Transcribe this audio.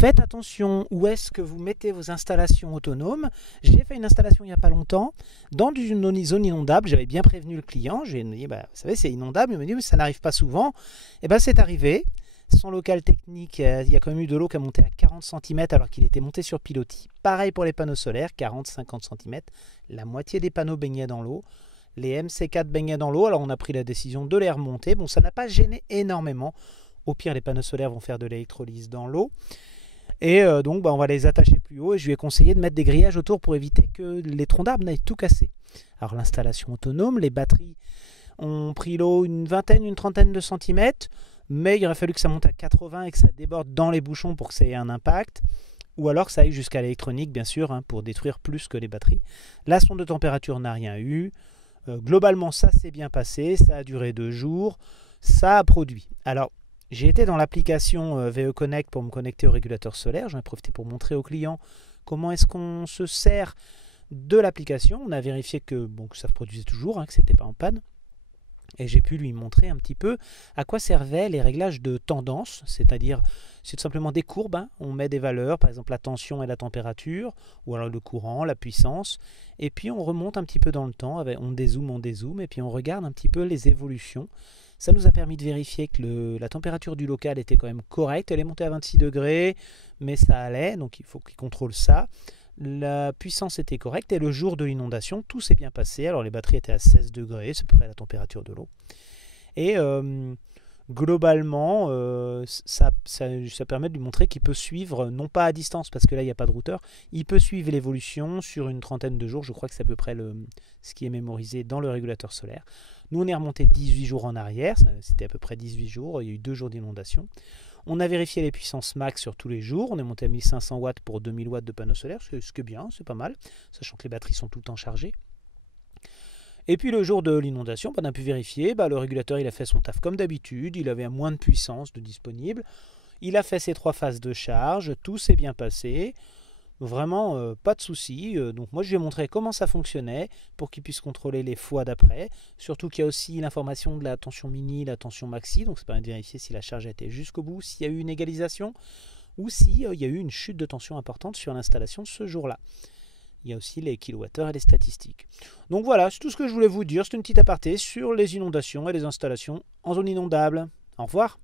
faites attention où est-ce que vous mettez vos installations autonomes. J'ai fait une installation il n'y a pas longtemps dans une zone inondable. J'avais bien prévenu le client. Je lui ai dit, vous savez, c'est inondable. Il m'a dit, mais ça n'arrive pas souvent. Et bien, c'est arrivé. Son local technique, il y a quand même eu de l'eau qui a monté à 40 cm alors qu'il était monté sur pilotis. Pareil pour les panneaux solaires, 40-50 cm. La moitié des panneaux baignaient dans l'eau. Les MC4 baignaient dans l'eau. Alors, on a pris la décision de les remonter. Bon, ça n'a pas gêné énormément. Au pire, les panneaux solaires vont faire de l'électrolyse dans l'eau. Et donc, on va les attacher plus haut. Et je lui ai conseillé de mettre des grillages autour pour éviter que les troncs d'arbres n'aillent tout casser. Alors, l'installation autonome, les batteries ont pris l'eau une trentaine de centimètres. Mais il aurait fallu que ça monte à 80 et que ça déborde dans les bouchons pour que ça ait un impact. Ou alors que ça aille jusqu'à l'électronique, bien sûr, pour détruire plus que les batteries. La sonde de température n'a rien eu. Globalement, ça s'est bien passé. Ça a duré 2 jours. Ça a produit. Alors, j'ai été dans l'application VE Connect pour me connecter au régulateur solaire. J'en ai profité pour montrer aux clients comment est-ce qu'on se sert de l'application. On a vérifié que ça se produisait toujours, que ce n'était pas en panne. Et j'ai pu lui montrer un petit peu à quoi servaient les réglages de tendance, c'est-à-dire c'est tout simplement des courbes. On met des valeurs, par exemple la tension et la température, ou alors le courant, la puissance, et puis on remonte un petit peu dans le temps, on dézoome, et puis on regarde un petit peu les évolutions. Ça nous a permis de vérifier que la température du local était quand même correcte. Elle est montée à 26 degrés, mais ça allait, donc il faut qu'il contrôle ça. La puissance était correcte et le jour de l'inondation, tout s'est bien passé. Alors les batteries étaient à 16 degrés, c'est à peu près la température de l'eau. Et globalement, ça permet de lui montrer qu'il peut suivre, non pas à distance, parce que là il n'y a pas de routeur, il peut suivre l'évolution sur une trentaine de jours. Je crois que c'est à peu près ce qui est mémorisé dans le régulateur solaire. Nous on est remonté 18 jours en arrière, c'était à peu près 18 jours, il y a eu 2 jours d'inondation. On a vérifié les puissances max sur tous les jours. On est monté à 1500 watts pour 2000 watts de panneaux solaires, ce qui est bien, c'est pas mal, sachant que les batteries sont tout le temps chargées. Et puis le jour de l'inondation, on a pu vérifier, le régulateur il a fait son taf comme d'habitude, il avait moins de puissance de disponible. Il a fait ses 3 phases de charge, tout s'est bien passé. Vraiment, pas de souci. Donc moi, je lui ai montré comment ça fonctionnait pour qu'il puisse contrôler les fois d'après. Surtout qu'il y a aussi l'information de la tension mini, la tension maxi. Donc ça permet de vérifier si la charge a été jusqu'au bout, s'il y a eu une égalisation ou s'il y a eu une chute de tension importante sur l'installation ce jour-là. Il y a aussi les kilowattheures et les statistiques. Donc voilà, c'est tout ce que je voulais vous dire. C'est une petite aparté sur les inondations et les installations en zone inondable. Au revoir.